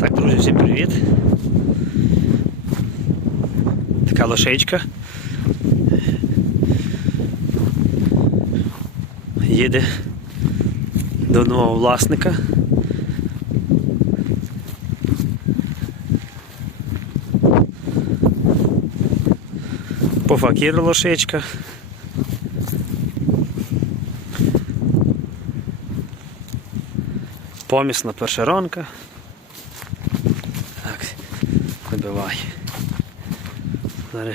Так, друзі, всім привіт. Така лошичка. Їде до нового власника. По факіру лошичка. Помісна першеронка. Так. Зараз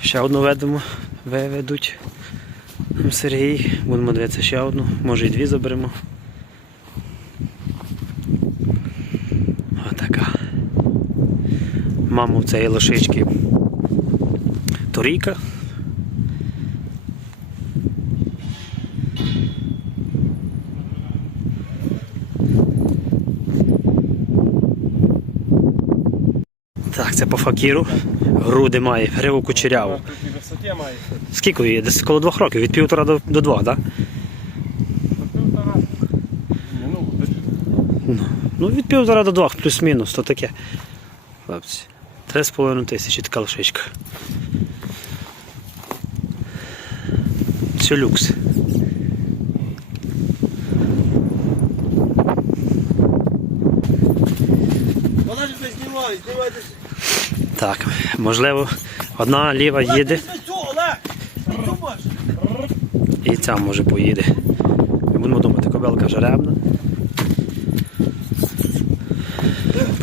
ще одну ведемо, виведуть Сергій. Будемо дивитися ще одну, може і дві заберемо. Отака. Мама в цієї лошички Торійка. Так, це по факіру. Груди має, гриву кучеряву. Скільки її? Десь коло двох років, від півтора до, до двох, так? Ну, Ну, від півтора до двох, плюс-мінус, то таке. Хлопці. Три з половиною тисячі така лошичка. Все люкс. Вона ж не знімає, знімайте. Так, можливо, одна ліва їде і ця може поїде. Ми будемо думати, кобелка жеребна.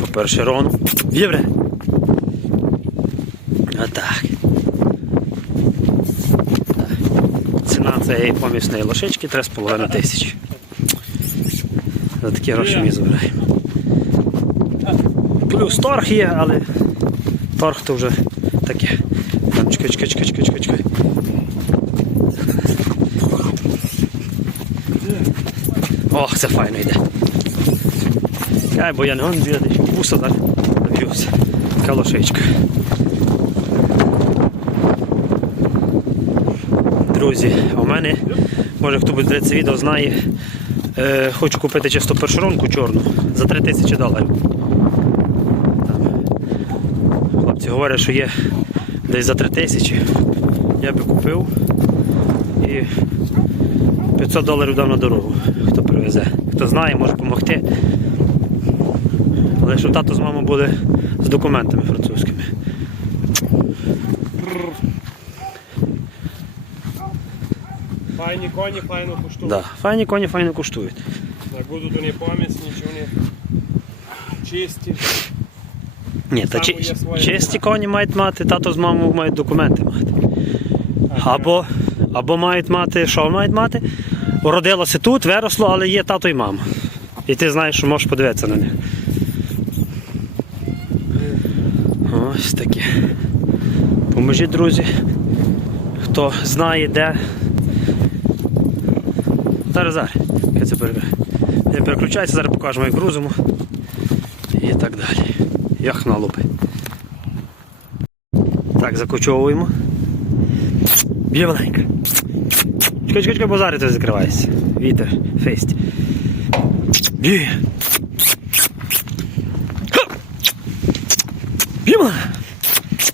По першерону. Євре! Отак. Ціна цієї помісної лошички 3,5 тисячі. За такі гроші ми збираємо. Плюс торг є, але торг то вже таке. Чекай, чекай, чекай, чекай, чекай, чекай. Ох, це файно йде. Ай, бо я не гон десь вуса далі доб'юся. Така лошичка. Друзі, у мене, може хто буде дивитися відео, знає, е, хочу купити чисто першеронку чорну за 3 тисячі доларів. Там, хлопці говорять, що є десь за 3 тисячі. Я би купив і 500 доларів дав на дорогу, хто привезе. Хто знає, може допомогти. Але щоб тато з мамою були з документами французькими. Файні коні, файно коштують. Да. Файні коні файно коштують. Як будуть вони помісні, чи вони чисті. Ні, та чи, чисті коні мають мати, тато з мамою мають документи мати. Або, або мають мати, що мають мати? Уродилося тут, виросло, але є тато і мама. І ти знаєш, що можеш подивитися на них. Ось таке. Поможіть, друзі. Хто знає де. Зараз зараз. Я це пере- Я переключаюся, зараз покажемо, як грузимо. І так далі. Як на лупи. Так, закочовуємо. Б'є маленька. Чекай, чекай, чекай, бо зараз ти закриваєшся. Вітер, фесть. Б'є. Ха!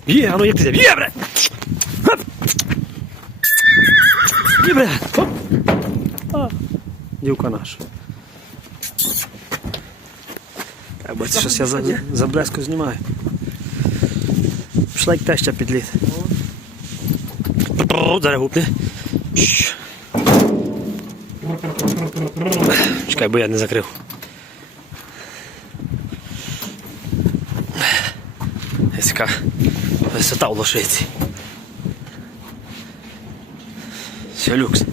Б'є а ну як ти б'є, бре. Хоп. Б'є. Хоп. Дівка наша. Так, щось я за, за блеску знімаю. Пішла як теща під лід. Зараз гупне. Чекай, бо я не закрив. Яка висота в лошиці. Все люкс.